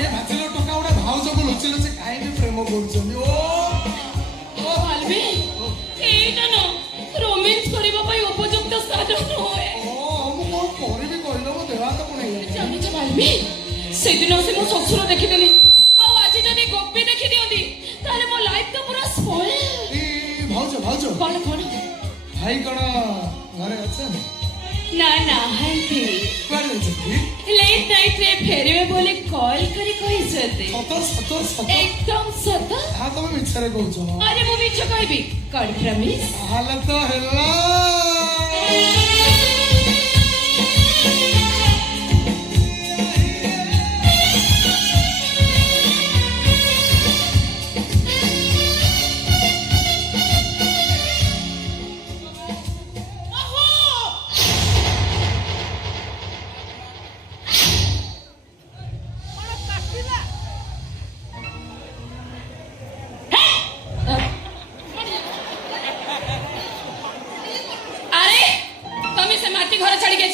ଏ ଭାଚର ଟଙ୍କା ଗୁଡା ଭାଉଜକୁ ଲୁଚି ଲୁଚି କାହିଁକି ପ୍ରେମ କରୁଛନ୍ତି? ଓ ଭାଲବି ଏଇଟା ନା ରୋମାନ୍ସ କରିବା ପାଇଁ ଉପଯୁକ୍ତ ସ୍ଥାନ ନୁହେଁ। ମୁଁ କଣ କରିବି କହିଲ? ମୋ ଦେହ ହାତ କଣ ହେଇଗଲା। ଜାଣିଛ ଭାଲବି ସେଦିନ ସେ ମୋ ଶ୍ୱଶୁର ଦେଖିଦେଲି, ଆଉ ଆଜି ଯଦି ଗୋପୀ ଦେଖି ଦିଅନ୍ତି ତାହେଲେ ମୋ ଲାଇଫ ତ ପୁରା ସ୍ପଏଲ। ଭାଉଜ ଭାଉଜ କଣ କଣ? ଭାଇ କଣ ଘରେ ଅଛନ୍ତି? ନା ନାହାନ୍ତି, କୁଆଡେ ଯାଇଛନ୍ତି? ଲେଟ୍ ନାଇଟ୍ ରେ ଫେରିବେ ବୋଲି କଲ୍ କରି କହିଛନ୍ତି। ସତ ସତ ସତ? ଏକଦମ ସତ। ତମେ ମିଛରେ କହୁଛ? ଆରେ ମୁଁ ମିଛ କହିବି? କଣ ପ୍ରମିସ୍? ତାହେଲେ ତ ହେଲା।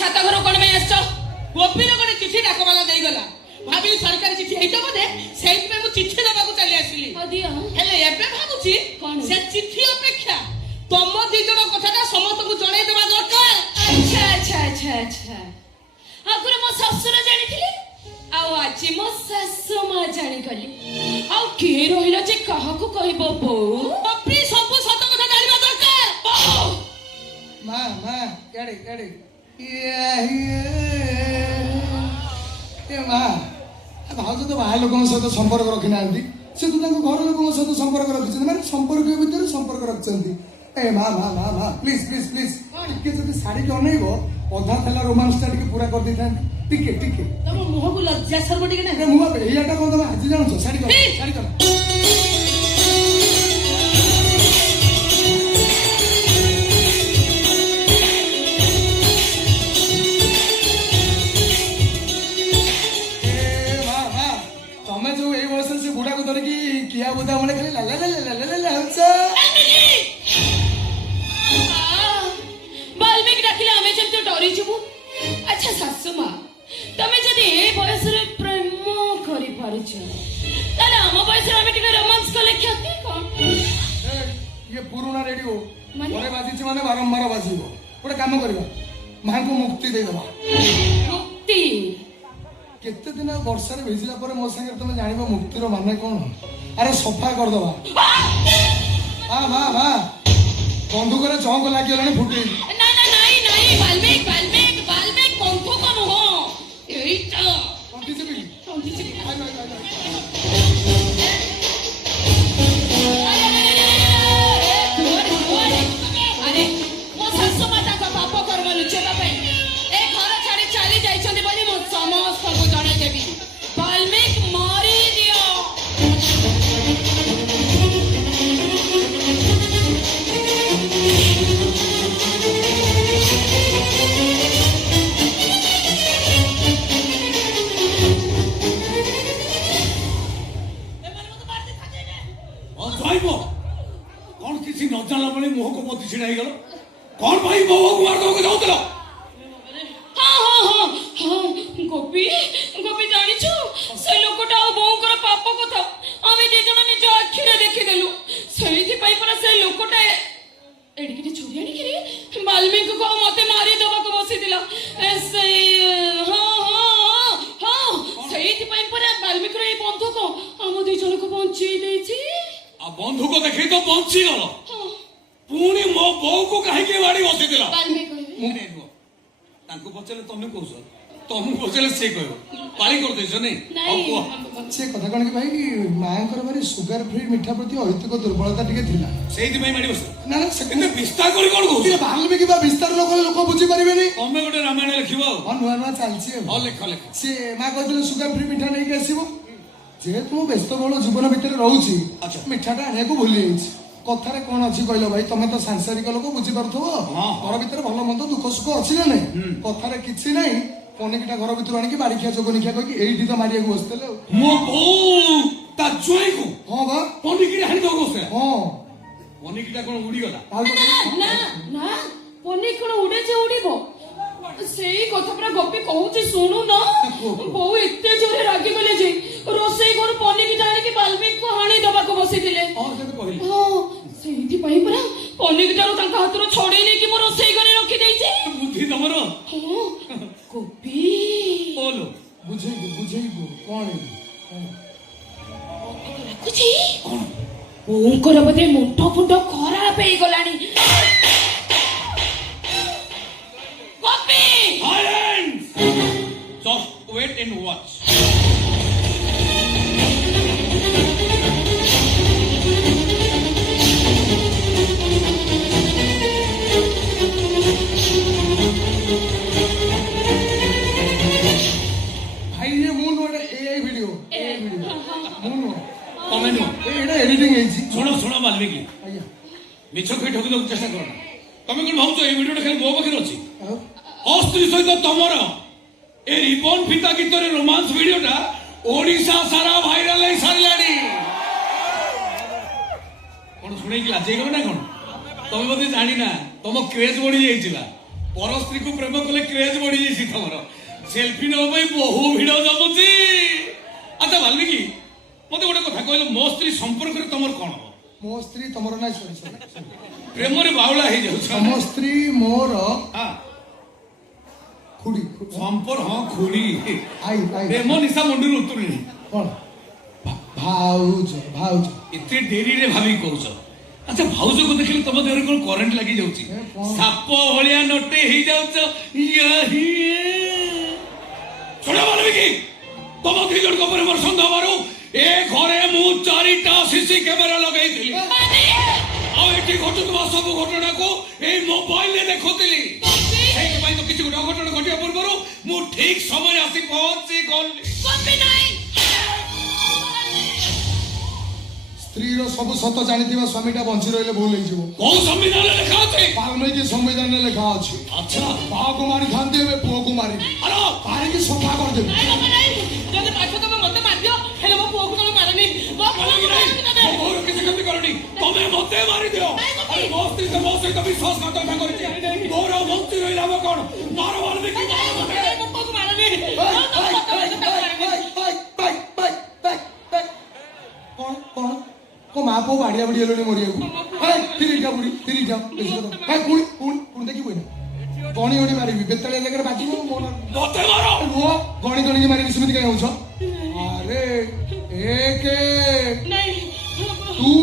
ଛାତ ଘର କଣ ପାଇଁ ଆସିଛ? ଗୋପୀର ଗୋଟେ ଚିଠି ଡାକବାଲା ଦେଇଗଲା, ଭାବିଲି ସରକାରୀ ଚିଠି ହେଇଥିବ ବୋଧେ, ସେଇଥିପାଇଁ ମୁଁ ଚିଠି ଦେବାକୁ ଚାଲି ଆସିଲି। ହେଲେ ଏବେ ଭାବୁଛି ସେ ଚିଠି ଅପେକ୍ଷା ତମ ଦି ଜଣ କଥାଟା ସମସ୍ତଙ୍କୁ ଜଣେଇ ଦେବା ଦରକାର। ଆଚ୍ଛା ଆଚ୍ଛା ଆଚ୍ଛା ଆଚ୍ଛା, ଆଗରୁ ମୋ ଶ୍ୱଶୁର ଜାଣିଥିଲେ, ଆଉ ଆଜି ମୋ ଶାଶୁ ମା ଜାଣିଗଲି, ଆଉ କିଏ ରହିଲା ଯେ କାହାକୁ କହିବ? ବୋଉ ଗୋପୀ ସବୁ ସତ କଥା ଜାଣିବା ଦରକାର। ମା ମା କେଡେ କେଡେ ମା ଭାଉଜ ତ ବାହାର ଲୋକଙ୍କ ସହିତ ସମ୍ପର୍କ ରଖିନାହାନ୍ତି, ସେ ତ ତାଙ୍କ ଘର ଲୋକଙ୍କ ସହିତ ସମ୍ପର୍କ ରଖିଛନ୍ତି, ମାନେ ସମ୍ପର୍କ ଭିତରେ ସମ୍ପର୍କ ରଖିଛନ୍ତି। ଏ ମା ମା ମା ମା ପ୍ଲିଜ ପ୍ଲିଜ ପ୍ଲିଜ ଟିକେ ଯଦି ଶାଢୀକି ଅନେଇବ, ଅଧା ଥିଲା ରୋମାନ୍ସ ଟା ଟିକେ ପୁରା କରିଦେଇଥାନ୍ତି। ଟିକେ ଟିକେ ତମ ମୁହଁକୁ ଲଜ୍ଜା ସର୍ବ ଟିକେ ନା। ମୁଁ ଏଇଟା କଣ ତମେ ଆଜି ଜାଣୁଛ? ଶାଢୀ କର ଶାଢୀ କର। ବୁଢାକୁ ଧରିକି କିଆ ବୁଦା ମାନେ ଖାଲି ଲାଲା ଲାଲା ଲାଲା ଲାଲା ହଉଛ। ବାଲ୍ମିକ ଡାକିଲେ ଆମେ ଯେମିତି ଡରିଯିବୁ। ଆଚ୍ଛା ଶାଶୁ ମା, ତମେ ଯଦି ଏ ବୟସରେ ପ୍ରେମ କରିପାରୁଛ, ତାହେଲେ ଆମ ବୟସରେ ଆମେ ଟିକେ ରୋମାନ୍ସ କଲେ କ୍ଷତି କଣ? ଇଏ ପୁରୁଣା ରେଡିଓ ଘରେ ବାଜିଛି ମାନେ ବାରମ୍ବାର ବାଜିବ। ଗୋଟେ କାମ କରିବା, ମାଙ୍କୁ ମୁକ୍ତି ଦେଇଦବା। ମୁକ୍ତି? କେତେ ଦିନ ବର୍ଷାରେ ଭିଜିଲା ପରେ ମୋ ସାଙ୍ଗରେ ତମେ ଜାଣିବ ମୁକ୍ତିର ମାନେ କଣ? ଆରେ ସଫା କରିଦବା। ମା ମା ବନ୍ଧୁକରେ ଚଙ୍କ ଲାଗିଗଲାଣି, ଫୁଟେଇ। ନାଇଁ ନାଇଁ ନାଇଁ ନାଇଁ, ବାଲ୍ମିକ ବାଲ୍ମିକ ବାଲ୍ମିକ ବନ୍ଧୁକ ନୁହଁ, ଏଇଟା କଣ୍ଟିଯିବି। ଆରେ ମୋ ଶାଶୁ ମା ତାଙ୍କ ପାପ କର୍ମ ଲୁଚେଇବା ପାଇଁ ଏ ଘର ଛାଡି ଚାଲି ଯାଇଛନ୍ତି ବୋଲି ମୁଁ ସମସ୍ତଙ୍କୁ ଜଣେଇଦେବି। ବାଲ୍ମିକ ମାରି ଦିଅ। କଣ କିଛି ନ ଜାଣିଲା ଭଳି ମୁହଁକୁ ପୋତି ଛିଡା ହେଇଗଲ? କଣ ପାଇଁ ବୋହୂକୁ ମାରିଦବାକୁ ଯାଉଥିଲ? ଗୋପୀ ଗୋପୀ ଜାଣିଛୁ, ସେ ଲୋକଟା ଆଉ ବୋଉଙ୍କର ପାପ କଥା ଆମେ ଦି ଜଣ ନିଜ ଆଖିରେ ଦେଖିଦେଲୁ। ସେଇଥିପାଇଁ ପରା ସେ ଲୋକଟା ଏଡ଼ିକିରି ଛୁରୀ ଆଣିକିରି ବାଲ୍ମିକକୁ ଆଉ ମତେ ମାରିଦେବାକୁ ବସିଥିଲା। ସେଇଥିପାଇଁ ପରା ବାଲ୍ମିକର ଏଇ ବନ୍ଧୁକ ଆମ ଦି ଜଣକୁ ବଞ୍ଚେଇ ଦେଇଛି। ଆଉ ବନ୍ଧୁକ ଦେଖେଇ ତ ବଞ୍ଚିଗଲ, ପୁଣି ମୋ ବୋଉକୁ କାହିଁକି ବାଡି ବସିଥିଲ? ତାଙ୍କୁ ପଚାରିଲେ ତମେ କହୁଛ, ତମକୁ ପଚାରିଲେ ସେ କହିବ। ପାଳି କରିଦେଇଛ ନାଇଁ? ସେ କଥା କଣ କି ଭାଇ, ମାଙ୍କର ଭାରି ସୁଗାର ଫ୍ରି ମିଠା ପ୍ରତି ଅହେତୁକ ଦୁର୍ବଳତା ଟିକେ ଥିଲା, ସେଇଥିପାଇଁ ମାଡି ବସ। ନା ନା କିନ୍ତୁ ବିସ୍ତାର କରି କଣ କହୁଛ? ବାଲ୍ମିକି ବା ବିସ୍ତାର ଲୋକ ବୁଝିପାରିବେନି। ତମେ ଗୋଟେ ରାମାୟଣ ଲେଖିବ ଆଉ। ନୂଆ ନୂଆ ଚାଲିଛି ଆଉ। ଲେଖ ଲେଖ। ସେ ମା କହିଥିଲେ ସୁଗାର ଫ୍ରି ମିଠା ନେଇକି ଆସିବ। ଯେହେତୁ ମୁଁ ବ୍ୟସ୍ତବହୁଳ ଜୀବନ ଭିତରେ ରହୁଛି, ମିଠାଟା ଆଣିବାକୁ ଭୁଲି ଯାଇଛି। କଥାରେ କଣ ଅଛି କହିଲ ଭାଇ, ତମେ ତ ସାଂସାରିକ ଲୋକ, ବୁଝିପାରୁଥିବ। ଘର ଭିତରେ ଭଲ ମନ୍ଦ ଦୁଃଖ ସୁଖ ଅଛି ନା ନାଇଁ? କଥାରେ କିଛି ନାହିଁ, ପନିକିଟା ଘର ଭିତରୁ ଆଣିକି ବାଡ଼ିଖିଆ ଚୋଗନିଖିଆ କହିକି ଏଇଠି ତ ମାରିବାକୁ ବସିଥିଲେ ଆଉ। ମୋ ବୋଉ ତା ଜ୍ୱାଇଁକୁ ହଁ ବା ପନିକିଟା ହାଣି ଦବାକୁ ବସିଥିଲା। ହଁ, ପନିକିଟା କଣ ଉଡିଗଲା? ନା ନା, ପନିକି କଣ ଉଡେ ଯେ ଉଡିବ? ସେଇ କଥା ପୁରା ଗୋପୀ କହୁଛି ଶୁଣୁ ନା। ବୋଉ ଏତେ ଜୋରେ ରାଗିଗଲେ ଯେ କହିଲି ସେଇଥିପାଇଁ ପରା ଅନେକ ଠାରୁ ତାଙ୍କ ହାତରୁ ଛଡେଇ ନେଇକି ମୋ ରୋଷେଇ ଘରେ ରଖିଦେଇଛି। ବୁଦ୍ଧି ତମର କୋପି ବୋଲୋ ବୁଝେଇବୁ କଣ ରଖୁଛି ବୋଉଙ୍କର ବୋଧେ ମୁଣ୍ଡ ଫୁଣ୍ଡ ଖରାପ ହେଇଗଲାଣି। କୋପି Just wait and watch. ଭାଇ ଇଏ ମୁଁ ନୁହଁ ଏଆଇ ଭିଡିଓ ମୁଁ ନୁହଁ ତମେ ନୁହଁ ଏଇଟା ଏଡିଟିଂ ହେଇଛି। ଶୁଣ ବାଲ୍ମୀକି ଆଜ୍ଞା ମିଛ କହି ଠକିବାକୁ ଚେଷ୍ଟା କର ନା। ତମେ କଣ ଭାବୁଛ ଏଇ ଭିଡିଓଟା ଖାଲି ମୋ ପାଖରେ ଅଛି? ଆଉ ଅସ୍ତ୍ରୀ ସହିତ ତମର ଏ ରିବନ ଫିତା ଗୀତରେ ରୋମାନ୍ସ ଭିଡିଓଟା ଓଡିଶା ସାରା ଭାଇରାଲ ହେଇ ସାରିଲାଣି। କଣ ଶୁଣେଇକି ଲାଜେଇଗଲ ନା କଣ? ତମେ ବୋଧେ ଜାଣିନା ତମ କ୍ରେଜ ବଢି ଯାଇଛି ବା। ପର ସ୍ତ୍ରୀକୁ ପ୍ରେମ କଲେ କ୍ରେଜ ବଢି ଯାଇଛି ତମର। ସେଲଫି ନେବା ପାଇଁ ବହୁ ଭିଡ ଜମୁଛି। ଆଚ୍ଛା ବାଲ୍ମୀକି ମତେ ଗୋଟେ କଥା କହିଲ, ମୋ ସ୍ତ୍ରୀ ସମ୍ପର୍କରେ ତମର କଣ ହବ? ମୋ ସ୍ତ୍ରୀ ତମର ନାଇଁ ସରି ପ୍ରେମରେ ବାଉଳା ହେଇଯାଉଛ। ମୋ ସ୍ତ୍ରୀ ମୋର ହଁ ଖୁଡି ସମ୍ପର୍କ ହଁ ଖୁଡି ଆଇ ପ୍ରେମ ନିଶା ମୁଣ୍ଡରୁ ଉତୁରୁନି। କଣ ଭାଉଜ ଏତେ ଡେରିରେ ଭାବି କହୁଛ? ଆଚ୍ଛା ଭାଉଜକୁ ଦେଖିଲେ ତମ ଦେହରେ କଣ କରେଣ୍ଟ ଲାଗି ଯାଉଛି? ସାପ ଭଳିଆ ନଟେ ହେଇଯାଉଛ। ଶୁଣ ବାଲ୍ମୀକି, ତମ ଦି ଜଣଙ୍କ ଉପରେ ମୋର ସନ୍ଦେହ ହବାରୁ ଏ ଘରେ ମୁଁ 4ଟା ସିସି କ୍ୟାମେରା ଲଗେଇଥିଲି। ଆଉ ଏଠି ଘଟୁଥିବା ସବୁ ଘଟଣାକୁ ଏଇ ମୋବାଇଲରେ ଦେଖୁଥିଲି। ସେଇଥିପାଇଁ ତ କିଛି ଗୋଟେ ଅଘଟଣ ଘଟିବା ପୂର୍ବରୁ ମୁଁ ଠିକ ସମୟରେ ଆସି ପହଞ୍ଚି ଗଲି। ସ୍ତ୍ରୀର ସବୁ ସତ ଜାଣିଥିବା ସ୍ୱାମୀଟା ବଞ୍ଚି ରହିଲେ ଭୁଲ ହେଇଯିବ। କୋଉ ସମ୍ବିଧାନରେ ଲେଖା ଅଛି? ବାଲ୍ମୀକି ସମ୍ବିଧାନରେ ଲେଖା ଅଛି। ଆଚ୍ଛା ବାହାକୁ ମାରିଥାନ୍ତି ଏବେ ପୁଅକୁ ମାରିବି। ଆରେ କାହିଁକି ସଫା କରିଦେବି? ଯଦି ପାଠ ତମେ ମତେ ମାରିଦିଅ ହେଲେ ମୋ ପୁଅକୁ ତମେ ମାରନି। ମୋ ପୁଅକୁ ମାରନି ତମେ। ମୋର କିଛି କ୍ଷତି କରନି, ତମେ ମତେ ମାରିଦିଅ। ଆରେ ମୋ ସ୍ତ୍ରୀ ତ ମୋ ସହିତ ବିଶ୍ୱାସଘାତକତା କରିଛି। ମୋର ବଞ୍ଚି ରହିଲା ବା କଣ? ମାର ବାଲ୍ମୀକି, ମାର ମତେ। ମୋ ପୁଅକୁ ମାରନି। କଣ ମା ପୁଅ ବାଡିଆ ବାଡି ହେଲଣି ମରିବାକୁ? ତିରିଟା ପୁଣି ପୁଣି ଦେଖିବୁ ଗଣି ଗଣି ମାରିବି। ବେତାଳିଆ ଜାଗାରେ ବାଜିବ ମତେ ମାର। ରୁହ ଗଣି ଗଣିକି ମାରିବି। ସେମିତି କାହିଁ ହଉଛ? ଆରେ 1 2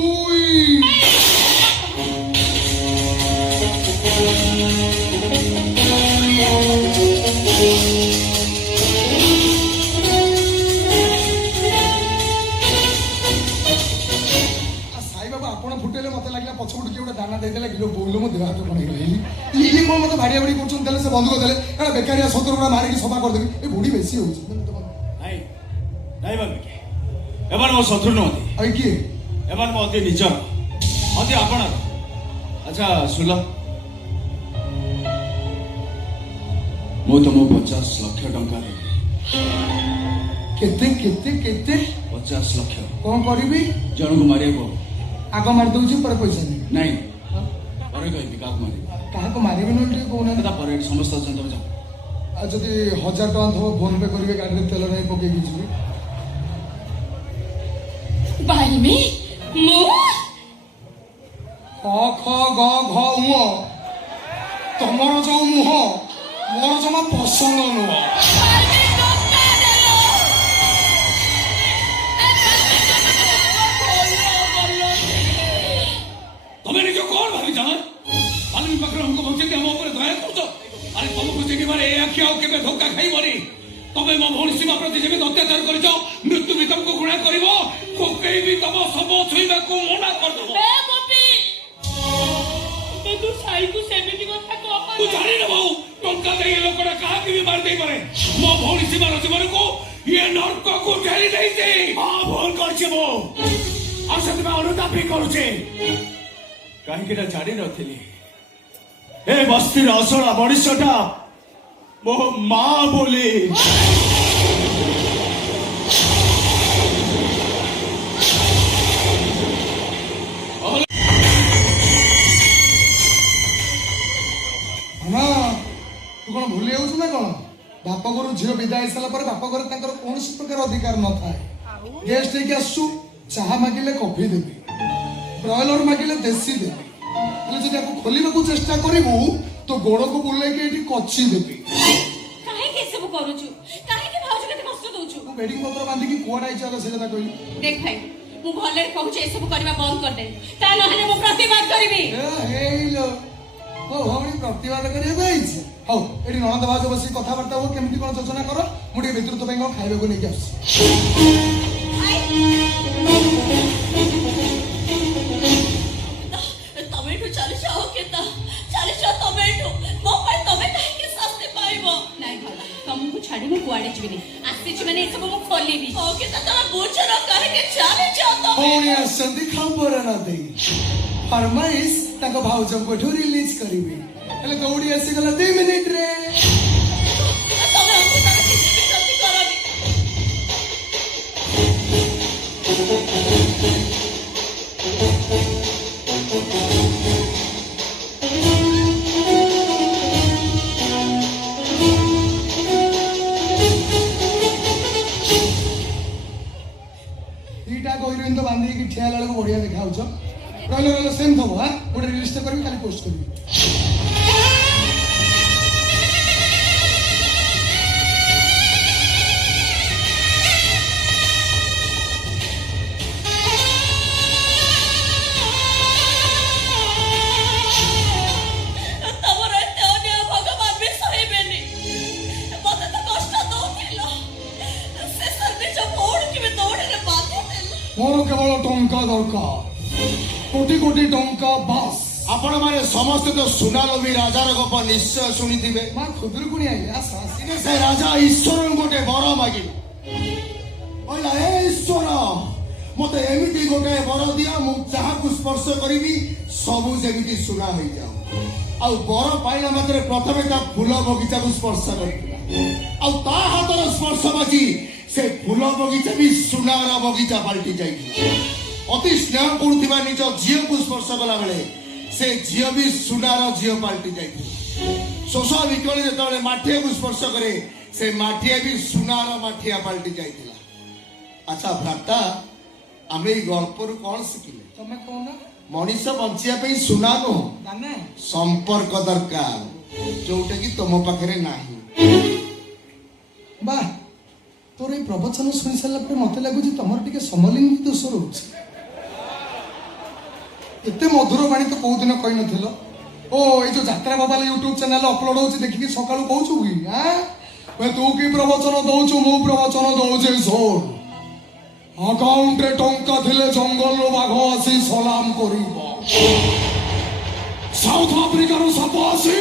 ଆପଣ ଫୁଟେଇଲେ ମତେ ଲାଗିଲା ପଛପଟୁ କିଏ ଗୋଟେ ଦାନା ଦେଇଦେଲା କିଲୋ ବୋଇଲେ ମୋ ଦେହ ହାତ କଣ ହେଇଗଲା। ଇଏ କଣ ମତେ ଭାଡିଆ ଭାଡି କରୁଛନ୍ତି? ତାହେଲେ ସେ ବନ୍ଧୁକ ଦେଲେ ଏଟା ବେକାରିଆ ସତର ଗୁଡା ମାରିକି ସଫା କରିଦେବି। ଏ ବୁଢୀ ବେଶୀ ହଉଛି। ନାଇଁ ନାଇଁ ବାଲ୍ମୀକି, ଏମାନେ ମୋ ଶତ୍ରୁ ନୁହନ୍ତି। ଆଉ କିଏ? ଏମାନେ ମୋ ଅତି ନିଜର, ଅତି ଆପଣାର। ଆଚ୍ଛା ଶୁଣ, ମୁଁ ତମକୁ 50 ଲକ୍ଷ ଟଙ୍କା ଦେବି। କେତେ କେତେ କେତେ? 50 ଲକ୍ଷ। କଣ କରିବି? ଜଣକୁ ମାରିବାକୁ। ଆଗ ମାରି ଦଉଛି ପରେ ପଇସା ନେବି। ନାଇଁ ପରେ କହିବି କାହାକୁ ମାରିବି। କାହାକୁ ମାରିବି ନହେଲେ ଟିକେ କହୁନାହାନ୍ତି। ତାପରେ ଏଠି ସମସ୍ତେ ଅଛନ୍ତି, ତମେ ଯାଅ। ଆଉ ଯଦି 1000 ଟଙ୍କା ଥବ ଫୋନ ପେ କରିବେ, ଗାଡିରେ ତେଲ ନେଇ ପକେଇକି ଯିବି। ବାଲ୍ମୀ ମୁଁ କ ଖ ଗ ଘ ଉଁ ତମର ଯୋଉ ମୁହଁ ମୋର ଜମା ପସନ୍ଦ ନୁହଁ। ତମେ ନିଜ କଣ ଭାବିଛ? ବାଲ୍ମୀକି ପାଖରେ ଆମକୁ ଭାବୁଛନ୍ତି ଆମ ଉପରେ ଦୟା କରୁଛ? ଆରେ ତମକୁ ଜୀବନରେ ଏ ଆଖି ଆଉ କେବେ ଧୋକା ଖାଇବନି। ତମେ ମୋ ଭଉଣୀ ସୀମା ପ୍ରତି ଯେମିତି ଅତ୍ୟାଚାର କରିଛ, ମୃତ୍ୟୁ ବି ତମକୁ ଘୃଣା କରିବ। କୋକେଇ ବି ତମ ଶବ ଛୁଇଁବାକୁ ମନା କରିଦବ। ତୁ ସାଇକୁ ସେମିତି କଥା କହ। ତୁ ଜାଣିନ ବୋଉ, ଟଙ୍କା ଦେଇ ଏ ଲୋକଟା କାହାକୁ ବି ମାରି ଦେଇପାରେ। ମୋ ଭଉଣୀ ସୀମାର ଜୀବନକୁ ଇଏ ନର୍କକୁ ଠେଲି ଦେଇଛି। ହଁ ଭୁଲ କରିଛି ମୁଁ, ଆଉ ସେଥିପାଇଁ ଅନୁତାପ ବି କରୁଛି। କାହିଁକି ନା ଜାଣିନଥିଲି ଏ ବସ୍ତିର ଅସଲା ମଣିଷଟା ମୋ ମା ବୋଲି। ତୁ କଣ ଭୁଲି ଯାଉଛୁ ନା କଣ? ବାପ ଘରୁ ଝିଅ ବିଦା ହେଇସାରିଲା ପରେ ବାପ ଘରେ ତାଙ୍କର କୌଣସି ପ୍ରକାର ଅଧିକାର ନଥାଏ। ଗେଷ୍ଟ ହେଇକି ଆସୁଛୁ, ଚାହା ମାଗିଲେ କଫି ଦେବି, ବ୍ରଏଲର ମାଗିଲେ ଦେଶୀ ଦେବି, ହେଲେ ଯଦି ତାକୁ ଖୋଲିବାକୁ ଚେଷ୍ଟା କରିବୁ ତ ଗୋଡକୁ ବୁଲେଇକି ଏଠି କଚି ଦେବି। କାହିଁକି ଏସବୁ କରୁଛୁ? କାହିଁକି ଭାଉଜ କେତେ କଷ୍ଟ ଦଉଛୁ? ତୁ ବେଡିଂ ପତ୍ର ବାନ୍ଧିକି କୁଆଡେ ଆଇଛ ଆଗ ସେ କଥା କହିଲି। ଦେଖ ଭାଇ, ମୁଁ ଭଲରେ କହୁଛି ଏସବୁ କରିବା ବନ୍ଦ କରିଦେ, ତା ନହେଲେ ମୁଁ ପ୍ରତିବାଦ କରିବି। ହେଇଲୋ ମୋ ଭଉଣୀ ପ୍ରତିବାଦ କରିବାକୁ ଆଇଛି। ହଉ ଏଠି ନଣନ୍ଦ ଭାଉଜ ବସିକି କଥାବାର୍ତ୍ତା ହବ, କେମିତି କଣ ଯୋଜନା କର। ମୁଁ ଟିକେ ଭିତରୁ ତୋ ପାଇଁ କଣ ଖାଇବାକୁ ନେଇକି ଆସୁଛି। ତମେ ଏଠୁ ଚାଲିଛ ଆଉ କେତେ ଚାଲିଛ ତମେ ଏଠୁ, ମୋ ପାଇଁ ତମେ କାହିଁକି ଶାସ୍ତି ପାଇବ? ନାଇଁ ଭଲ, ତମକୁ ଛାଡି ମୁଁ କୁଆଡେ ଯିବିନି। ଆସିଛି ମାନେ ଏସବୁ ମୁଁ ଖୋଲିବି। ହଉ କେତେ ତମେ ବୁଝୁନ କାହିଁକି ଚାଲିଛ ତମେ? ଭଉଣୀ ଆସିଛନ୍ତି ଖବର ନ ଦେଇ, ଫରମାଇଶ ତାଙ୍କ ଭାଉଜଙ୍କୁ ଏଠୁ ରିଲିଜ କରିବି, ହେଲେ ଦୌଡ଼ି ଆସିଗଲା 2 ମିନିଟରେ। ତମେ ଆମକୁ ତାର କିଛି ବି କ୍ଷତି କରନି। ଦିଟା କହିରୁନି ତ ବାନ୍ଧିକି ଠିଆ ହେଲା ବେଳକୁ ବଢିଆ ଦେଖାଯାଉଛ। ରହିଲ ରହିଲ ସେମିତି ହବ। ହଁ ଗୋଟେ ରିଲିଜଟା କରିବି, କାଲି ପୋଷ୍ଟ କରିବି। ତମର ଏତେ ଅନ୍ୟାୟ ଭଗବାନ ବି ସହିବେନି। ମତେ ତ କଷ୍ଟ ଦଉଥିଲ, ଶେଷରେ ନିଜ ଭଉଣୀକି ବି ଦୌଡ଼ିରେ ବାନ୍ଧିଦେଲ। ମୋର କେବଳ ଟଙ୍କା ଦରକାର, କୋଟି କୋଟି ଟଙ୍କା ବାସ୍। ଆପଣ ମାନେ ସମସ୍ତେ ତ ସୁନାଲୋଭୀ ରାଜାର ଗପ ନିଶ୍ଚୟ ଶୁଣିଥିବେ। ମା ଖୁଦୁରୁକୁଣୀ ଆଇଲେ ଆସ ଆସ। ସେ ରାଜା ଈଶ୍ୱରଙ୍କୁ ଗୋଟେ ବର ମାଗିଲେ, କହିଲା ହେ ଈଶ୍ୱର ମତେ ଏମିତି ଗୋଟେ ବର ଦିଅ, ମୁଁ ଯାହାକୁ ସ୍ପର୍ଶ କରିବି ସବୁ ଯେମିତି ସୁନା ହେଇଯାଉ। ଆଉ ବର ପାଇଲା ମାତ୍ରେ ପ୍ରଥମେ ତା ଫୁଲ ବଗିଚାକୁ ସ୍ପର୍ଶ କରିଥିଲା, ଆଉ ତା ହାତର ସ୍ପର୍ଶ ବାଜି ସେ ଫୁଲ ବଗିଚା ବି ସୁନାର ବଗିଚା ପାଲଟି ଯାଇଥିଲା। ଅତି ସ୍ନେହ କରୁଥିବା ନିଜ ଝିଅକୁ ସ୍ପର୍ଶ କଲା ବେଳେ ସେ ଝିଅ ବି ସୁନାର ଝିଅ ପାଲଟି ଯାଇଥିଲା। ଶୋଷ ବିକଳ ଯେତେବେଳେ ମାଠିଆକୁ ସ୍ପର୍ଶ କରେ ସେ ମାଠିଆ ବି ସୁନାର ମାଠିଆ ପାଲଟି ଯାଇଥିଲା। ଆଚ୍ଛା ଭ୍ରାତା, ଆମେ ଏଇ ଗଳ୍ପରୁ କଣ ଶିଖିଲେ? ତମେ କହୁନ। ମଣିଷ ବଞ୍ଚିବା ପାଇଁ ସୁନା ନୁହଁ, ଦାନା ସମ୍ପର୍କ ଦରକାର, ଯୋଉଟା କି ତମ ପାଖରେ ନାହିଁ। ବା ତୋର ଏଇ ପ୍ରବଚନ ଶୁଣି ସାରିଲା ପରେ ମତେ ଲାଗୁଛି ତମର ଟିକେ ସମଲିଙ୍ଗୀ ଦୋଷ ରହୁଛି। ଏତେ ମଧୁର ବାଣୀ ତ କୋଉଦିନ କହିନଥିଲ। ଓ ଏଇ ଯୋଉ ଯାତ୍ରା ବାବାଲ ୟୁଟ୍ୟୁବ ଚ୍ୟାନେଲ ଅପଲୋଡ ହଉଛି ଦେଖିକି ସକାଳୁ କହୁଛୁ କି? ତୁ କି ପ୍ରବଚନ ଦଉଛୁ? ମୁଁ ପ୍ରବଚନ ଦଉଛି ଶୁଣ। ଆକାଉଣ୍ଟରେ ଟଙ୍କା ଥିଲେ ଜଙ୍ଗଲରୁ ବାଘ ଆସି ସଲାମ କରିବ, ସାଉଥ ଆଫ୍ରିକାର ସାପ ଆସି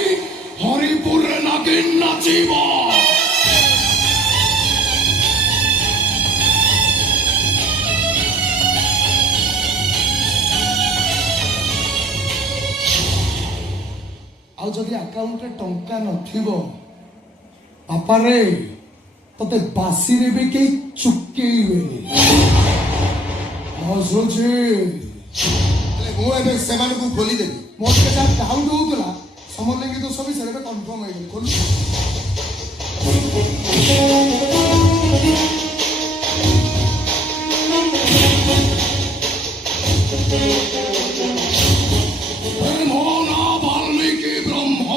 ହରିପୁରରେ ନାଗିନ ନାଚିବ। ଆଉ ଯଦି ଆକାଉଣ୍ଟରେ ଟଙ୍କା ନଥିବ, ବାପାରେ ତତେ ବାସିରେ ବି କେହି ଚୁକେଇବେନି। ହସୁଛି ହେଲେ ମୁଁ ଏବେ ସେମାନଙ୍କୁ ଖୋଲିଦେବି। ମୋର ଟିକେ ଯାହା ଡାଉଟ୍ ହଉଥିଲା ସମଲିଙ୍ଗୀ ଦୋଷ ବିଷୟରେ ଏବେ କନଫର୍ମ ହେଇଗଲି। ଖୋଲୁ বাল্মীকি ব্রহ্ম,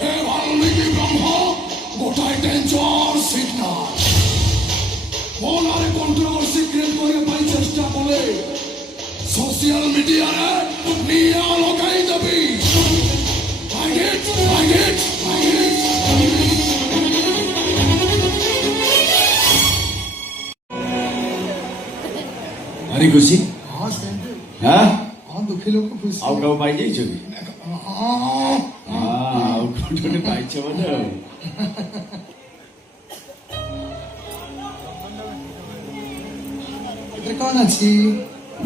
এ বাল্মীকি ব্রহ্ম গোটায় ডেঞ্জার সিগনাল। ওনারে কন্ট্রোভার্সি ক্রিয়েট করে পাই চেষ্টা করে সোশ্যাল মিডিয়ারে নিয়ে লগাই দেবি। I get, I get, I get. ଭାରି ଖୁସି? हाँ सेंटे ହଁ हाँ दुखी लोग को खुशी ଆଉ କାହାକୁ ପାଇଯାଇଛ କି? हाँ ଆଉ କୋଉଠି ଗୋଟେ ପାଇଛ ବୋଧେ ଆଉ। ଏଥିରେ କଣ ଅଛି?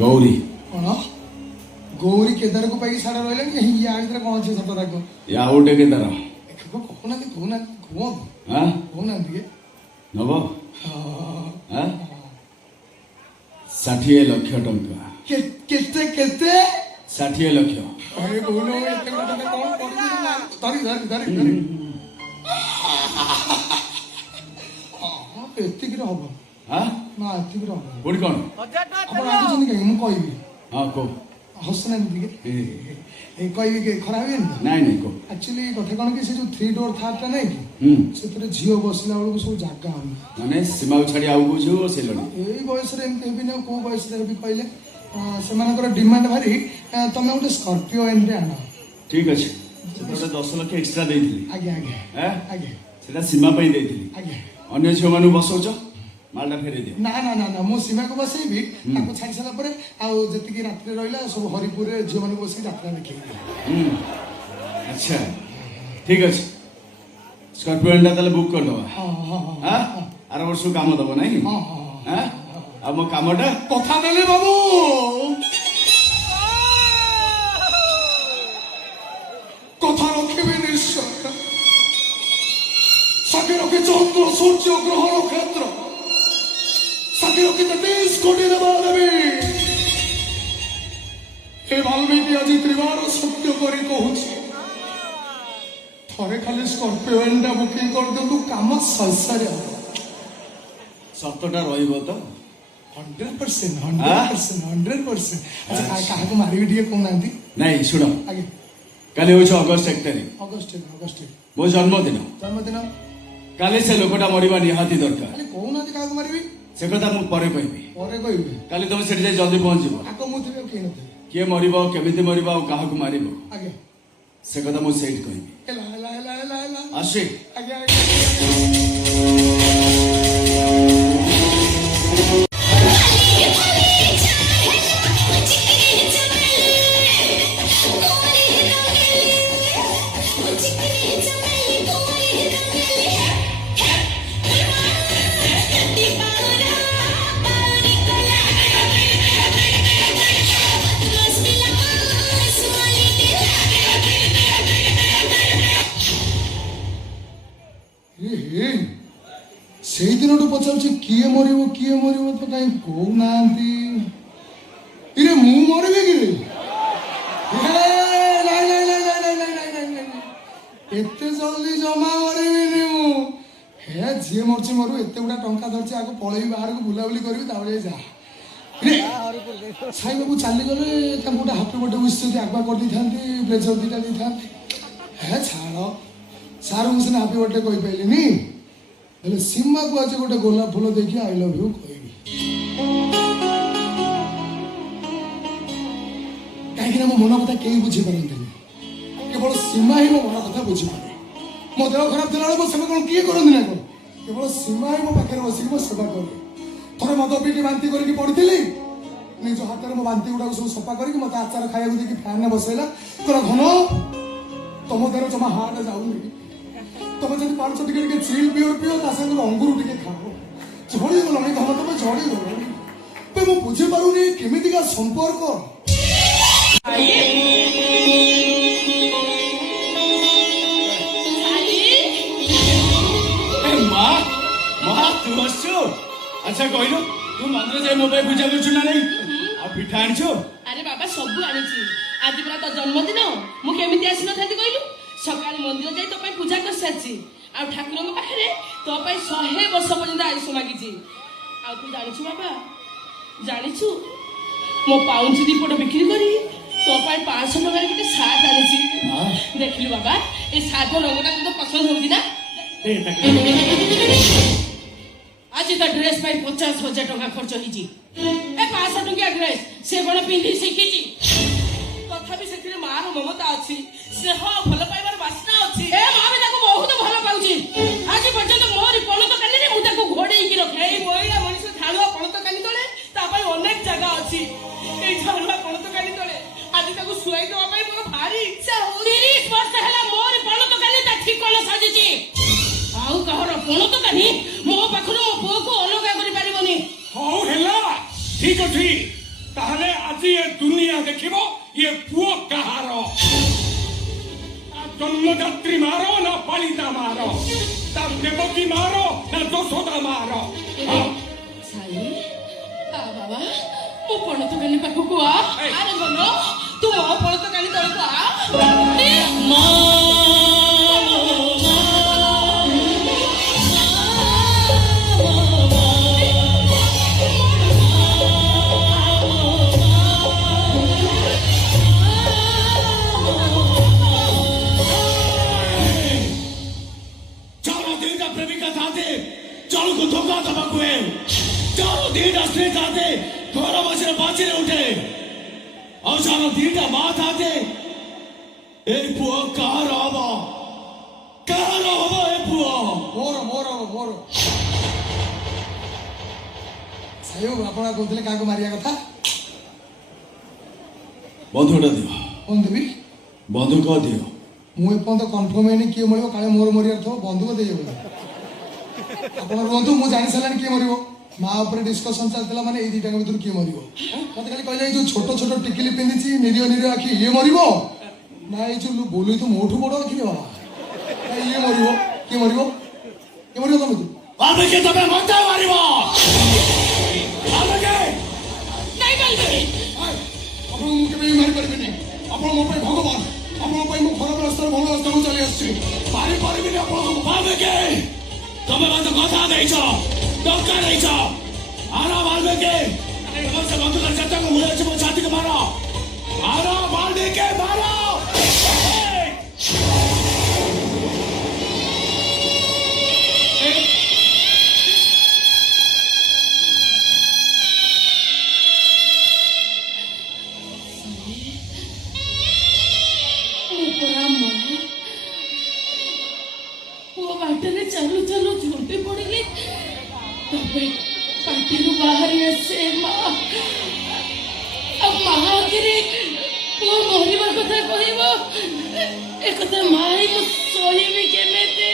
ଗୌରୀ କଣ ଗୌରୀ କେଦାରକୁ ପାଇକି ସାଡେ ରହିଲେଣି। ୟା ଭିତରେ କଣ ଅଛି ସତ ରାଗ? ଆଉ ଗୋଟେ କେଦାର କହୁନାହାନ୍ତି କହୁନାହାନ୍ତି କୁହନ୍ତୁ ହଁ କହୁନାହାନ୍ତି ଟିକେ। ନବ ହଁ। 60 ଲକ୍ଷ ଟଙ୍କା। କେତେ କେତେ? 60 ଲକ୍ଷ। ଆରେ କହୁନ ଏତେ କଥା କଣ କରିବି? ଧରି ଧରି ଧରି ଧରି। ଏତିକିରେ ହବ? ହଁ ନା ଏତିକି ରହ କୋଉଠି କଣ ଆପଣ ରାଗୁଛନ୍ତି କାହିଁକି ମୁଁ କହିବି ହଁ କହ ହସୁନାହାନ୍ତି ଟିକେ କହିବି କି ଖରାପ ହେବେନି ତ ନାଇଁ ନାଇଁ କହ ଆକ୍ଚୁଆଲି କଥା କଣ କି ସେ ଯୋଉ 3 ଡୋର ଥାର୍ଟା ନାଇଁ କି ହୁଁ ସେଥିରେ ଝିଅ ବସିଲା ବେଳକୁ ସବୁ ଜାଗା ହଉନି ମାନେ ସୀମାକୁ ଛାଡି ଆଉ କୋଉ ଝିଅ ବସେଇଲଣି ଏଇ ବୟସରେ ଏମିତି ହେବିନି ଆଉ କୋଉ ବୟସରେ ହେବି କହିଲେ ସେମାନଙ୍କର ଡିମାଣ୍ଡ ଭାରି ତମେ ଗୋଟେ ସ୍କର୍ପିଓ ଏନରେ ଆଣ ଠିକ ଅଛି ସେଟା 10 ଲକ୍ଷ ଏକ୍ସଟ୍ରା ଦେଇଥିଲି ଆଜ୍ଞା ଆଜ୍ଞା ଆଁ? ଆଜ୍ଞା ସେଟା ସୀମା ପାଇଁ ଦେଇଥିଲି ଆଜ୍ଞା ଅନ୍ୟ ଝିଅମାନଙ୍କୁ ବସଉଛ ମାଲଟା ଫେରେଇ ଦିଅ ନା ନା ନା ନା ମୁଁ ସୀମାକୁ ବସେଇବି ତାକୁ ଛାଡ଼ି ସାରିଲା ପରେ ଆଉ ଯେତିକି ରାତିରେ ରହିଲା ସବୁ ହରିପୁରରେ ଝିଅମାନଙ୍କୁ ବସିକି ଯାତ୍ରା ଦେଖେଇବି ହୁଁ ଆଚ୍ଛା ଠିକ ଅଛି ସ୍କର୍ପିଓଟା ତାହେଲେ ବୁକ୍ କରିଦବା ହଁ ହଁ ହଁ ଆଁ? ଆର ବର୍ଷକୁ କାମ ଦବ ନାଇଁ ହଁ ହଁ ଆଁ? ଆଉ ମୋ କାମଟା କଥା ଦେଲେ ବାବୁ কথা রক্ষিবে নিশ্চয় সাথে রক্ষে চন্দ্র সূর্য গ্রহ নক্ষত্র সাথে রক্ষিতে 20 কোটি দেবা দেবী এ বাল্মীকি আজি ত্রিবার সত্য করে কହୁଛି ଥରେ ଖାଲି ସ୍କର୍ପିଓ ଏଣ୍ଡା ବୁକିଂ କରିଦିଅନ୍ତୁ କାମ ଶୈଶରେ ହବ ସତଟା ରହିବ ତ 100% 100% ଆଚ୍ଛା କାହାକୁ ମାରିବି ଟିକେ କହୁନାହାନ୍ତି ନାଇଁ ଶୁଣ ଆଜ୍ଞା କାଲି ହଉଛି ଅଗଷ୍ଟ 1 ତାରିଖ ଅଗଷ୍ଟ ମୋ ଜନ୍ମଦିନ ଜନ୍ମଦିନ କାଲି ସେ ଲୋକଟା ମରିବା ନିହାତି ଦରକାର ଖାଲି କହୁନାହାନ୍ତି କାହାକୁ ମାରିବି ସେ କଥା ମୁଁ ପରେ କହିବି ପରେ କହିବି କାଲି ତମେ ସେଠି ଯାଇ ଜଲ୍ଦି ପହଞ୍ଚିବ ଆଗ ମୁଁ ଥିବି ଆଉ କିଏ ନଥିବେ କିଏ ମରିବ କେମିତି ମରିବ ଆଉ କାହାକୁ ମାରିବ ଆଜ୍ଞା ସେ କଥା ମୁଁ ସେଇଠି କହିବି ହେଲା ହେଲା ହେଲା ହେଲା ହେଲା ଆସି ଆଜ୍ଞା ସେଇ ଦିନଠୁ ପଚାରୁଛି କିଏ ମରିବ ତ କାହିଁ କହୁନାହାନ୍ତି ଇରେ ମୁଁ ମରିବି କି ଏତେ ଜଲ୍ଦି ଜମା ମରିବିନି ମୁଁ ହେ ଯିଏ ମରୁଛି ମରୁ ଏତେ ଗୁଡା ଟଙ୍କା ଧରିଛି ଆଗ ପଳେଇବି ବାହାରକୁ ବୁଲାବୁଲି କରିବି ତାପରେ ଯା ସାଇବାବୁ ଚାଲିଗଲେ ତାଙ୍କୁ ଗୋଟେ ହାପି ବର୍ଥଡେ ୱିଶ୍ ଯଦି ଆଗୁଆ କରିଦେଇଥାନ୍ତି ବ୍ଲେଜର ଦିଟା ଦେଇଥାନ୍ତି ହେ ଛାଡ଼ ସାରଙ୍କୁ ସିନା ହାପି ବର୍ଥଡେ କହିପାରିଲିନି ହେଲେ ସୀମାକୁ ଆଜି ଗୋଟେ ଗୋଲାପ ଫୁଲ ଦେଇକି ଆଇ ଲଭ୍ ୟୁ କହିବି କାହିଁକିନା ମୋ ମନ କଥା କେହି ବୁଝିପାରନ୍ତିନି କେବଳ ସୀମା ହିଁ ମୋ ମନ କଥା ବୁଝିପାରେ ମୋ ଦେହ ଖରାପ ଥିଲାବେଳେ ମୋ ସେବା କ'ଣ କିଏ କରନ୍ତି ନା କ'ଣ କେବଳ ସୀମା ହିଁ ମୋ ପାଖରେ ବସିକି ମୋ ସେବା କରେ ଥରେ ମଦ ପିଇକି ବାନ୍ତି କରିକି ପଡ଼ିଥିଲି ନିଜ ହାତରେ ମୋ ବାନ୍ତି ଗୁଡ଼ାକୁ ସବୁ ସଫା କରିକି ମୋତେ ଆଚାର ଖାଇବାକୁ ଦେଇକି ଫ୍ୟାନ୍ରେ ବସେଇଲା କହିଲା ଘନ ତମ ଦେହରେ ଜମା ହାର୍ଟ ଯାଉନି ତମେ ଯଦି ପାରୁଛ ଟିକେ ଟିକେ ଚିଲ୍ ପିଅ ତା ସାଙ୍ଗରେ ଅଙ୍ଗୁର ଟିକେ ଖାଅ ଝଡ଼ିଗଲଣି ଘନ ତମେ ଝଡ଼ିଗଲଣି ମୁଁ ବୁଝିପାରୁନି କେମିତିକା ସମ୍ପର୍କ ମା ମା ତୁ ବସଛୁ ଆଚ୍ଛା କହିଲୁ ତୁ ମନ୍ଦିର ଯାଇ ମୋ ପାଇଁ ପୂଜା କରୁଛୁ ନା ନାଇଁ ଆଉ ପିଠା ଆଣିଛୁ ଆରେ ବାବା ସବୁ ଆଣିଛି ଆଜି ପରା ତୋ ଜନ୍ମଦିନ ମୁଁ କେମିତି ଆସିନଥାନ୍ତି କହିଲୁ ସକାଳେ ମନ୍ଦିର ଯାଇ ତୋ ପାଇଁ ପୂଜା କରିସାରିଛି ଆଉ ଠାକୁରଙ୍କ ପାଖରେ ତୋ ପାଇଁ 100 ବର୍ଷ ପର୍ଯ୍ୟନ୍ତ ଆୟୁଷ ମାଗିଛି ଆଉ ତୁ ଜାଣିଛୁ ବାବା ଜାଣିଛୁ ମୋ ପାଉଁଜି ଦୀପଟ ବିକ୍ରି କରି ତୋ ପାଇଁ 500 ଟଙ୍କାରେ ଗୋଟେ ସାର୍ଟ ଆଣିଛି ଦେଖିଲୁ ବାବା ଏ ସାର୍ଟ ରଙ୍ଗଟା ତୋତେ ପସନ୍ଦ ହଉଛି ନା ଆଜି ତା ଡ୍ରେସ୍ ପାଇଁ 50,000 ଟଙ୍କା ଖର୍ଚ୍ଚ ହେଇଛି ଏ 500 ଟଙ୍କିଆ ଡ୍ରେସ୍ ସେ କ'ଣ ପିନ୍ଧି ଶିଖିଛି ତଥାପି ସେଥିରେ ମାର ମମତା ଅଛି ସ୍ନେହ ଭଲ ପାଇବାର ବାସ୍ନା ଅଛି ଏ ମା ବି ତାକୁ ବହୁତ ଭଲ ପାଉଛି ଆଜି ପର୍ଯ୍ୟନ୍ତ ମୋରି ପଣତ କାନିରେ ମୁଁ ତାକୁ ଘୋଡେଇକି ରଖେ ଏଇ ମହିଳା ମଣିଷ ଝାଳୁଆ ପଣତ କାନି ତଳେ ତା ପାଇଁ ଅନେକ ଜାଗା ଅଛି ଏଇ ଝାଳୁଆ ପଣତ କାନି ତଳେ ଆଜି ତାକୁ ଶୁଆଇ ଦେବା ପାଇଁ ମୋର ଭାରି ଇଚ୍ଛା ହଉଛି 30 ବର୍ଷ ହେଲା ମୋରି ପଣତ କାନି ତା ଠିକଣା ସାଜିଛି ଆଉ କାହାର ପଣତ କାନି ମୋ ପାଖରୁ ମୋ ପୁଅକୁ ଅଲଗା କରିପାରିବନି ହଉ ହେଲା ଠିକ ଅଛି ତାହେଲେ ଆଜି ଏ ଦୁନିଆ ଦେଖିବ ଇଏ ପୁଅ କାହାର ଜନ୍ମଦାତ୍ରୀ ମାର ନା ପାଳିତା ମାର ତା ଦେବକୀ ମାର ନା ଯଶୋଦା ମାର ସାଇ ବାବା ମୋ ପଣତ କାନି ପାଖକୁ ଆରେ ଭଲ ତୁ ମୋ ପଣତ କାନି ତଳକୁ ଦିଟା ସ୍ତ୍ରୀ ଥାନ୍ତେ ଘର ବସିରେ ବାଛିରେ ଉଠେ ଆଉ ସାର ଦିଟା ମା ଥାନ୍ତେ ଏଇ ପୁଅ କାହାର ହବ ଏ ପୁଅ ମୋର ସାୟୁ ଆପଣ କହୁଥିଲେ କାହାକୁ ମାରିବା କଥା ବନ୍ଧୁକଟା ଦିଅ କଣ ଦେବି ବନ୍ଧୁକ ଦିଅ ମୁଁ ଏପର୍ଯ୍ୟନ୍ତ କନଫର୍ମ ହେଇନି କିଏ ମରିବ କାଳେ ମୋର ମରିବାର ଥିବ ବନ୍ଧୁକ ଦେଇହେବ ଆପଣ ରୁହନ୍ତୁ ମୁଁ ଜାଣି ସାରିଲାଣି କିଏ ମରିବ ମା ଉପରେ ଡିସ୍କସନ ଚାଲିଥିଲା ମାନେ ଏଇ ଦିଟାଙ୍କ ଭିତରୁ କିଏ ମରିବ ମତେ ଖାଲି କହିଲେ ଏଇ ଯୋଉ ଛୋଟ ଛୋଟ ଟିକିଲି ପିନ୍ଧିଛି ନିରୀହ ଆଖି ଇଏ ମରିବ ନା ଏଇ ଯୋଉ ବୋଲୁ ତ ମୋଠୁ ବଡ ଆଖି ବାବା ଇଏ ମରିବ କିଏ ମରିବ ତମେ ଆମେ କି ତମେ ମତେ ମାରିବ ଆମେ କି ନାଇଁ ବାଲଦେବୀ ଆପଣ ମୁଁ କେବେ ମାରିପାରିବିନି ଆପଣ ମୋ ପାଇଁ ଭଗବାନ ଆପଣଙ୍କ ପାଇଁ ମୁଁ ଖରାପ ରାସ୍ତାରୁ ଭଲ ରାସ୍ତାକୁ ଚାଲି ଆସିଛି ମାରିପାରିବିନି ଆପଣଙ୍କୁ ଆମେ କି ତମେ ମତେ କଥା ଦେଇଛ ଟଙ୍କା ଦେଇଛ ଆର ବାଲ୍ମୀକି ସେ ବନ୍ଧୁକ ଚାଚାକୁ ଉଡ଼େଇଛି ମୋ ଛାତିକୁ ମାର ଆର ବାଲ୍ମୀକି ମାର ପୁଅ ବାଟରେ ଚାଲୁ ଚାଲୁ ଝୁଣ୍ଟି ପଡ଼ିଲି ତାପରେ ପାଟିରୁ ବାହାରି ଆସେ ମା ଆଉ ମା ଆଗରେ ପୁଅ ମରିବା କଥା କହିବ ଏକଥା ମା ମୁଁ ସହିବି କେମିତି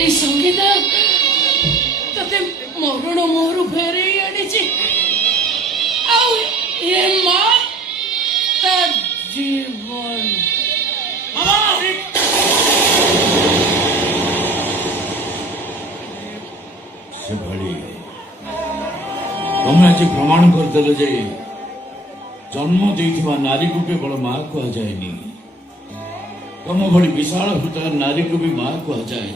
এই সঙ্গীতা তোতে মরণ মোহরু ফেরেই আনিছি আউ এ মা তার জীবন ସେଭଳି ତମେ ଆଜି ପ୍ରମାଣ କରିଦେଲ ଯେ ଜନ୍ମ ଦେଇଥିବା ନାରୀକୁ କେବଳ ମା କୁହାଯାଏନି ତମ ଭଳି ବିଶାଳ ହୃଦୟ ନାରୀକୁ ବି ମା କୁହାଯାଏ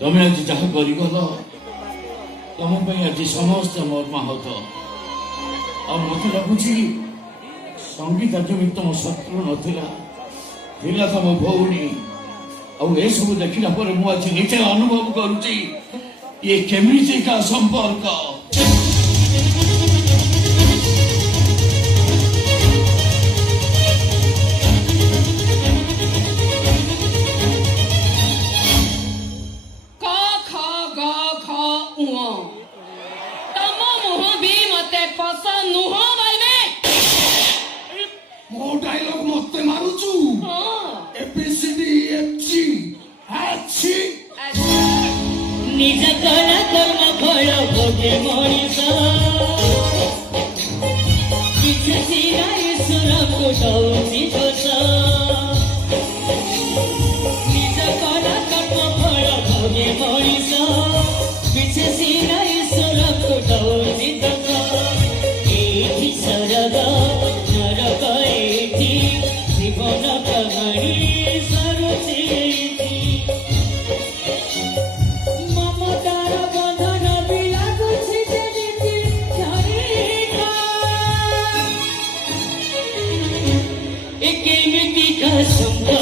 ତମେ ଆଜି ଯାହା କରିଗଲ ତମ ପାଇଁ ଆଜି ସମସ୍ତେ ମର୍ମାହତ ଆଉ ମତେ ଲାଗୁଛି ସଙ୍ଗୀତା ଯେମିତି ତମ ଶତ୍ରୁ ନଥିଲା ଥିଲା ତମ ଭଉଣୀ ଆଉ ଏସବୁ ଦେଖିଲା ପରେ ମୁଁ ଆଜି ନିଜେ ଅନୁଭବ କରୁଛି ଇଏ କେମିତିକା ସମ୍ପର୍କ ମୋ ଡାଇଲଗ ମତେ ମାରୁଛୁ ABCD EFG ଅଛି ନିଜ କଳା କର୍ମ ଫଳ ଭୋଗେ ମଣିଷ କିଛି ସିନା ଈଶ୍ୱରକୁ ଦଉଛି ଦୋଷ ନିଜ କଳା କର୍ମ ଫଳ ଭୋଗେ ମଣିଷ କିଛି ସିନା ଈଶ୍ୱରକୁ ଦଉଛି ଦୋଷ ଏଇଠି ସରଗ ନରକ ଏଇଠି ଜୀବନ କାହାଣୀ ସରୁଛି ଏଇଠି ମମତାର ବନ୍ଧନ ବି ଲାଗୁଛି ଯେମିତି ଝରିକା ଏ କେମିତିକା ସମ୍ପର୍କ